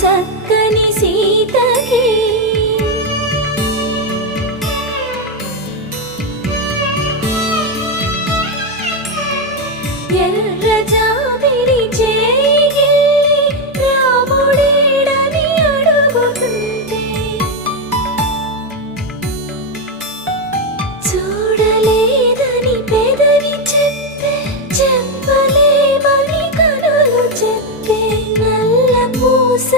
చక్కని సీతకి ఎర్ర జాబిలి చేయి రాముడేడని అడుగుతుంటే చూడలేదని పెదవి చెప్పే చెప్పలేమని కనులు చెప్పే నల్ల పూస